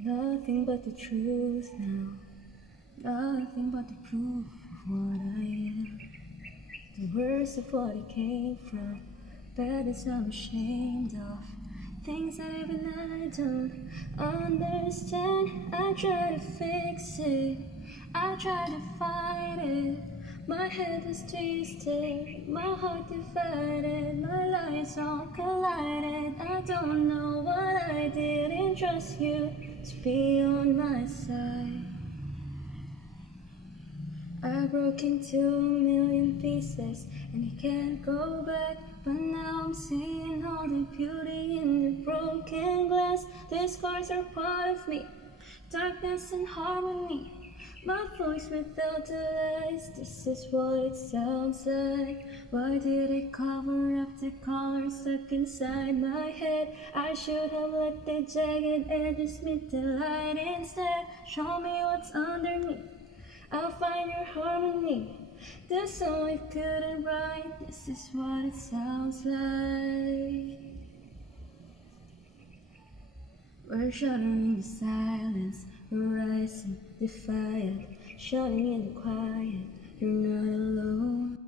Nothing but the truth now, nothing but the proof of what I am. The worst of what it came from, bad as I'm ashamed of. Things that even I don't understand. I try to fix it, I try to fight it. My head was twisted, my heart divided, my lives all collided. I don't know what I didn't trust you to be on my side. I broke into a million pieces and you can't go back. But now I'm seeing all the beauty in the broken glass. The scars are part of me, darkness and harmony. My voice without the lies, this is what it sounds like. Why did I cover up the colors stuck inside my head? I should have let the jagged edges meet the light instead. Show me what's underneath, I'll find your harmony. The song we couldn't write, this is what it sounds like. We're shattering the silence, we're rising defiant, shouting in the quiet, you're not alone.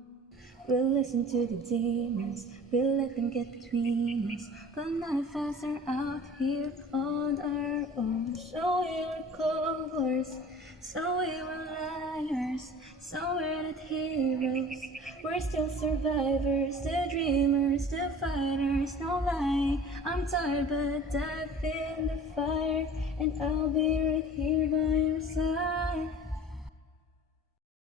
We'll listen to the demons, we'll let them get between us. But none of us are out here on our own. So we were cowards, so we were liars, so we're not heroes. We're still survivors, the dreamers, the fighters, no lying. I'm tired but dive in the fire, and I'll be right here by your side.